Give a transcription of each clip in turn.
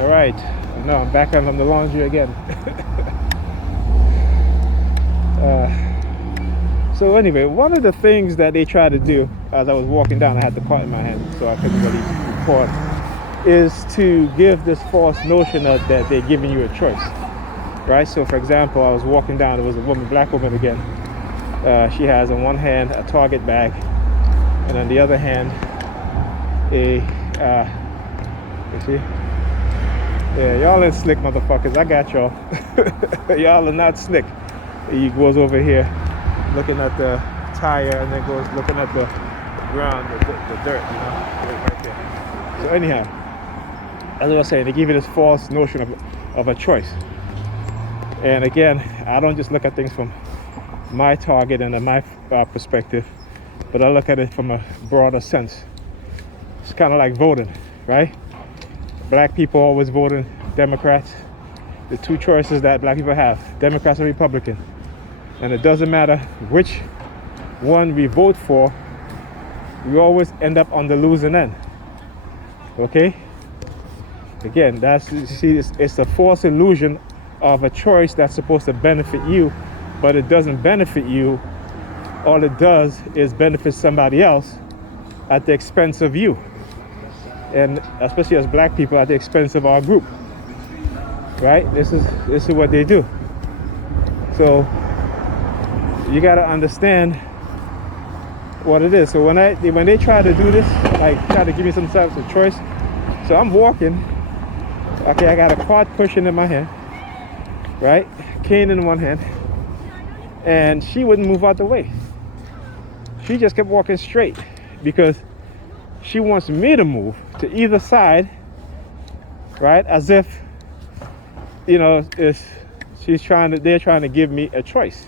All right, no, I'm back on from the laundry again. So anyway, one of the things that they try to do as I was walking down, I had the cart in my hand, so I couldn't really record, is to give this false notion of that they're giving you a choice, right? So for example, I was walking down, there was a woman, black woman again. She has on one hand a Target bag, and on the other hand, you see? Yeah, y'all ain't slick motherfuckers, I got y'all. Y'all are not slick. He goes over here looking at the tire and then goes looking at the ground, the dirt, you know, right there. So anyhow, as I was saying, they give you this false notion of a choice. And again, I don't just look at things from my target and my perspective, but I look at it from a broader sense. It's kind of like voting, right? Black people always voting Democrats. The two choices that black people have, Democrats and Republican. And it doesn't matter which one we vote for, we always end up on the losing end. Okay? Again, that's, you see, it's a false illusion of a choice that's supposed to benefit you, but it doesn't benefit you. All it does is benefit somebody else at the expense of you. And especially as black people, at the expense of our group. Right? This is what they do. So you gotta understand what it is. So when they try to do this, like try to give me some type of choice. So I'm walking. Okay, I got a cart pushing in my hand, right? Cane in one hand, and she wouldn't move out the way. She just kept walking straight because she wants me to move to either side, right? As if, you know, they're trying to give me a choice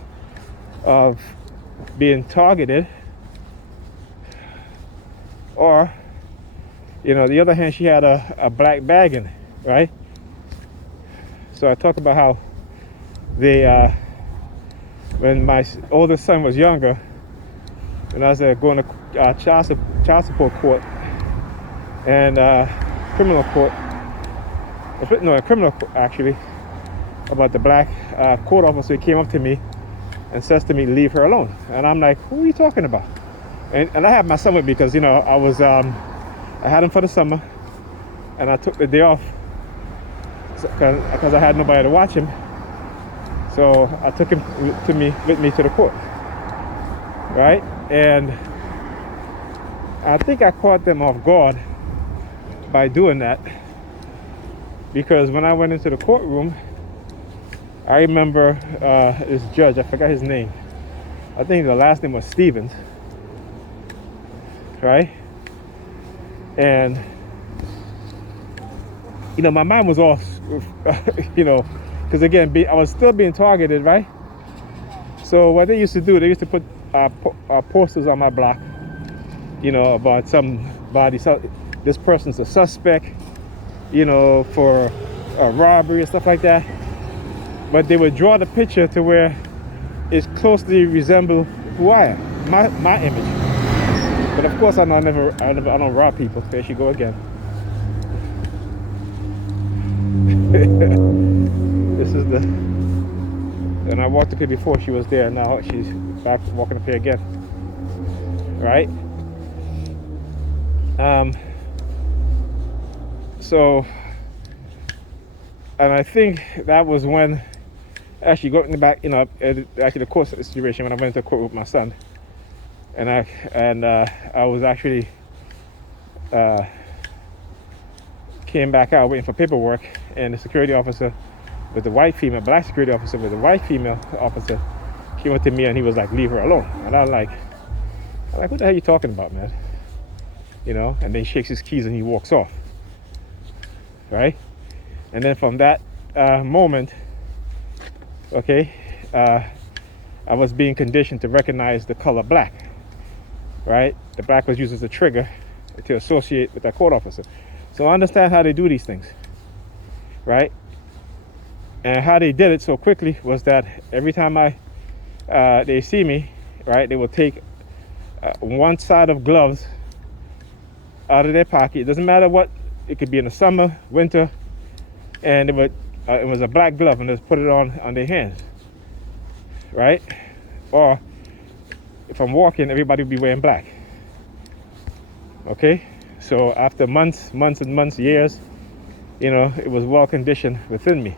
of being targeted, or, you know, the other hand, she had a black bag in it, right? So I talk about how they, when my oldest son was younger, when I was going to child support court and criminal court, criminal court actually, about the black court officer came up to me and says to me, "Leave her alone." And I'm like, "Who are you talking about?" And I have my son with me because, you know, I had him for the summer, and I took the day off because I had nobody to watch him. So I took him with me to the court, right? And I think I caught them off guard by doing that, because when I went into the courtroom, I remember this judge, I forgot his name. I think the last name was Stevens, right? And, you know, my mind was off, you know, because again, I was still being targeted, right? So what they used to do, they used to put posters on my block, you know, about somebody, this person's a suspect, you know, for a robbery and stuff like that. But they would draw the picture to where it closely resembled who I am, my image. But of course, I don't rob people. There she go again. This is and I walked up here before, she was there. Now she's back walking up here again. Right? So, and I think that was when, actually going back, you know, actually the court situation, when I went to court with my son, and I was actually came back out waiting for paperwork, and the security officer with the white female, black security officer with the white female officer came up to me and he was like, "Leave her alone." And I'm like, what the hell are you talking about, man? You know, and then he shakes his keys and he walks off, right? And then from that moment, okay, I was being conditioned to recognize the color black, right? The black was used as a trigger to associate with that court officer. So I understand how they do these things, right? And how they did it so quickly was that every time they see me, right, they will take one side of gloves out of their pocket. It doesn't matter what, it could be in the summer, winter, and it was a black glove, and just put it on their hands, right? Or if I'm walking, everybody would be wearing black. Okay, so after months and months, years, it was well conditioned within me.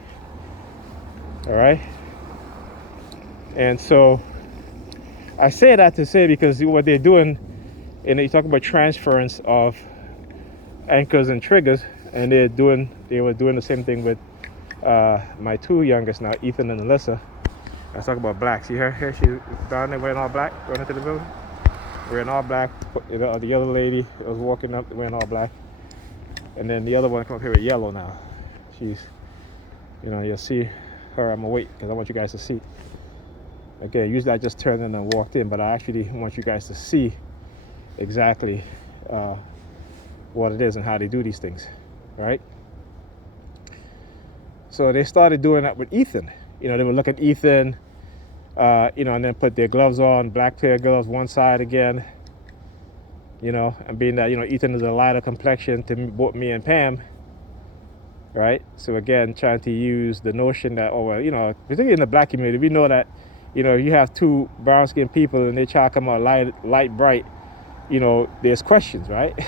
All right, and so I say that to say, because what they're doing, you talk about transference of anchors and triggers, and they were doing the same thing with my two youngest now, Ethan and Alyssa. Let's talk about black. See her? Here she's down there wearing all black, going into the building. Wearing all black. The other lady was walking up wearing all black. And then the other one come up here with yellow now. She's, you'll see her. I'm going to wait because I want you guys to see. Okay, usually I just turned in and walked in, but I actually want you guys to see exactly what it is and how they do these things, right? So they started doing that with Ethan. They would look at Ethan, and then put their gloves on, black pair of gloves, one side again, and being that, Ethan is a lighter complexion to both me and Pam, right? So again, trying to use the notion that, particularly in the black community, we know that, you have two brown-skinned people and they try to come out light, bright, there's questions, right?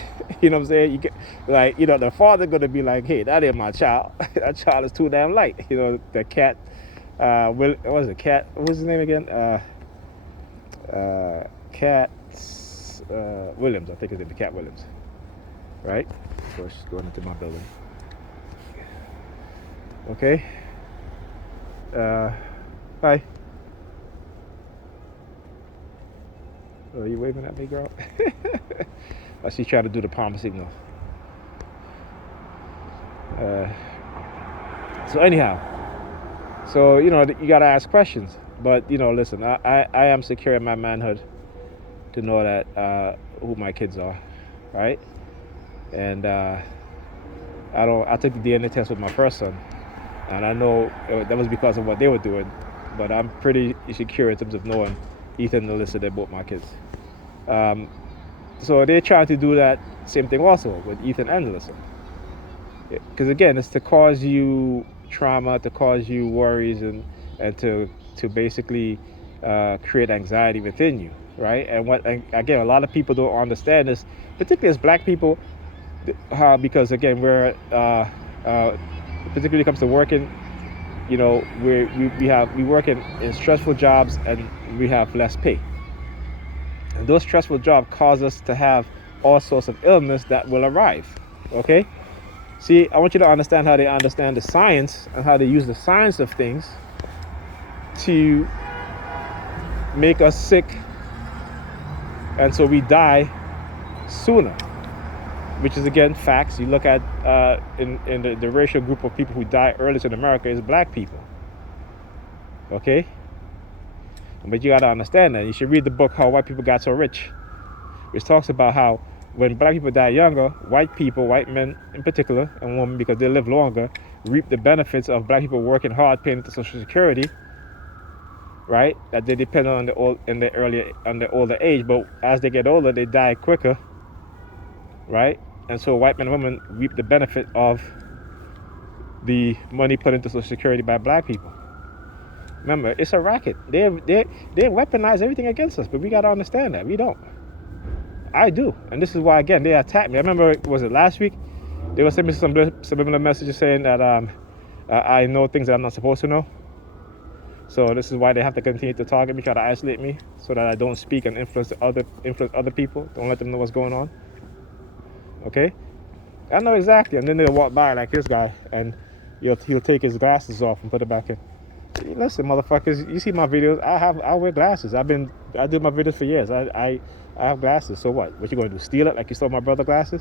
You know what I'm saying? You get, the father going to be like, hey, that ain't my child. That child is too damn light. The cat, what was it? Cat, what was his name again? Cat Williams, I think his name is Cat Williams, right? Of course, going into my building. Okay. Hi. Oh, you waving at me, girl? I see you trying to do the palm signal. So anyhow, you got to ask questions. But, listen, I am secure in my manhood to know that who my kids are, right? And I took the DNA test with my first son, and I know that was because of what they were doing, but I'm pretty secure in terms of knowing Ethan and Alyssa, they're both my kids. So they're trying to do that same thing also with Ethan and Alyssa. Because again, it's to cause you trauma, to cause you worries, and to basically create anxiety within you, right? And again, a lot of people don't understand this, particularly as black people, because again, we're particularly when it comes to working, we work in stressful jobs and we have less pay. And those stressful jobs cause us to have all sorts of illness that will arrive. Okay? See, I want you to understand how they understand the science and how they use the science of things to make us sick, and so we die sooner, which is again facts. You look at in the racial group of people who die earliest in America is black people. Okay? But you got to understand that. You should read the book How White People Got So Rich, which talks about how when black people die younger, white men in particular, and women because they live longer, reap the benefits of black people working hard, paying into Social Security, right? That they depend on the older age, but as they get older, they die quicker, right? And so white men and women reap the benefit of the money put into Social Security by black people. Remember, it's a racket. They weaponize everything against us, but we got to understand that. We don't. I do. And this is why, again, they attacked me. I remember, was it last week? They were sending me some subliminal messages saying that I know things that I'm not supposed to know. So this is why they have to continue to target me, try to isolate me, so that I don't speak and influence other people. Don't let them know what's going on. Okay? I know exactly. And then they'll walk by like this guy, and he'll take his glasses off and put it back in. Listen, motherfuckers, you see my videos. I wear glasses. I do my videos for years. I have glasses. So what? What you gonna do? Steal it like you stole my brother glasses?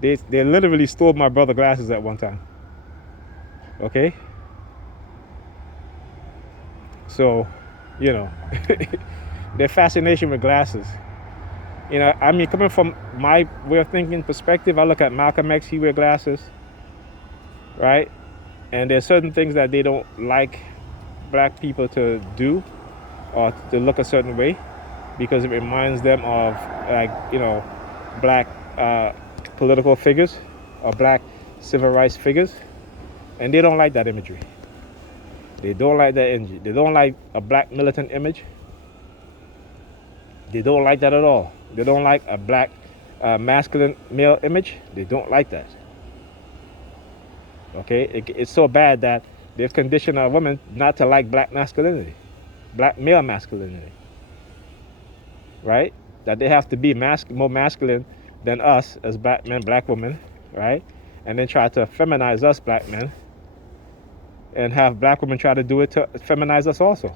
They literally stole my brother glasses at one time. Okay? So, their fascination with glasses. I mean, coming from my way of thinking perspective, I look at Malcolm X, he wear glasses, right? And there's certain things that they don't like black people to do or to look a certain way because it reminds them of black political figures or black civil rights figures, And they don't like that imagery. They don't like that imagery. They don't like a black militant image. They don't like that at all. They don't like a black masculine male image. They don't like that. Okay, it's so bad that they've conditioned our women not to like black masculinity, black male masculinity, right? That they have to be more masculine than us as black men, black women, right? And then try to feminize us black men, and have black women try to do it to feminize us also.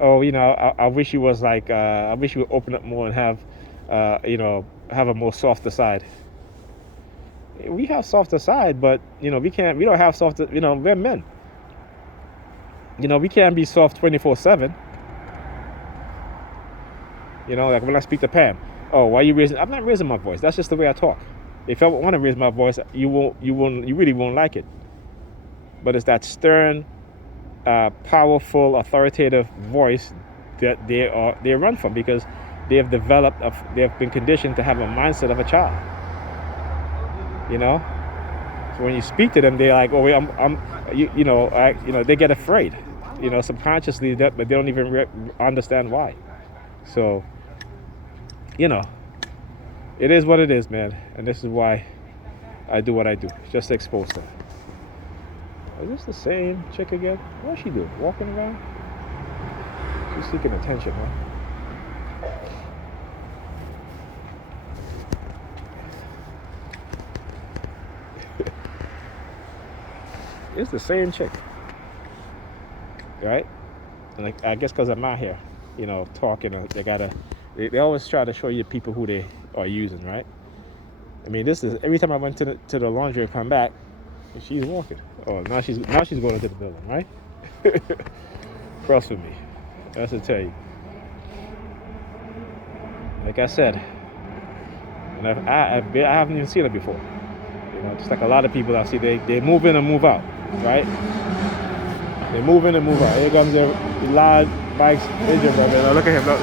Oh, you know, I wish you was like, I wish you would open up more and have, you know, have a more softer side. We have softer side, but you know, we don't have softer, you know, we're men. You know, we can't be soft 24/7. You know, like when I speak to Pam, oh, why are you raising? I'm not raising my voice. That's just the way I talk. If I want to raise my voice, you really won't like it. But it's that stern, powerful, authoritative voice that they run from, because they have developed, they have been conditioned to have a mindset of a child. You know, so when you speak to them, they're like, "Oh, wait, you know, they get afraid, you know, subconsciously, but they don't even understand why." So, you know, it is what it is, man, and this is why I do what I do, just to expose them. Is this the same chick again? What's she doing? Walking around? She's seeking attention, huh? It's the same chick, right? And I guess because I'm out here, you know, talking, they always try to show you people who they are using, right? I mean, this is every time I went to the laundry and come back, she's walking. Oh, now she's going into the building, right? Cross with me. That's to tell you. Like I said, and I haven't even seen her before. You know, just like a lot of people I see, they move in and move out, right? They move in and move out. Here comes the large bikes, engine, brother. Look at him. Look.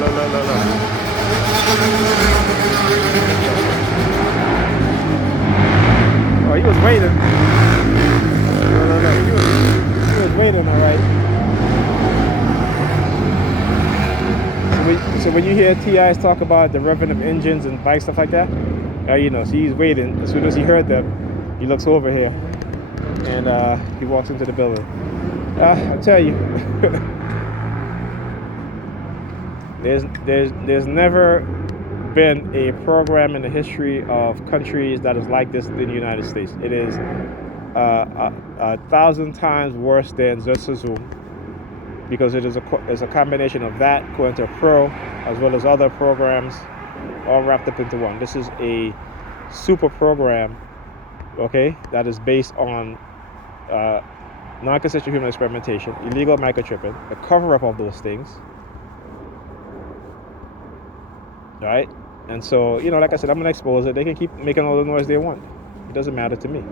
Oh, he was waiting. He was waiting, all right. So when you hear TIs talk about the revving of engines and bikes, stuff like that, you know, so he's waiting. As soon as he heard them, he looks over here and he walks into the building. I tell you, there's never been a program in the history of countries that is like this in the United States. It is 1,000 times worse than Zoom, because it is a combination of that, COINTELPRO, as well as other programs, all wrapped up into one. This is a super program, okay, that is based on non-consensual human experimentation, illegal microchipping, the cover-up of those things, right? And so, you know, like I said, I'm gonna expose it. They can keep making all the noise they want. It doesn't matter to me.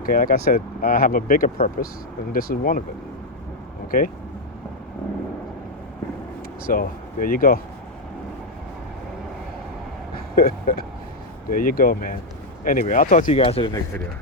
Okay, like I said, I have a bigger purpose, and this is one of it. Okay? So, there you go. There you go, man. Anyway, I'll talk to you guys in the next video.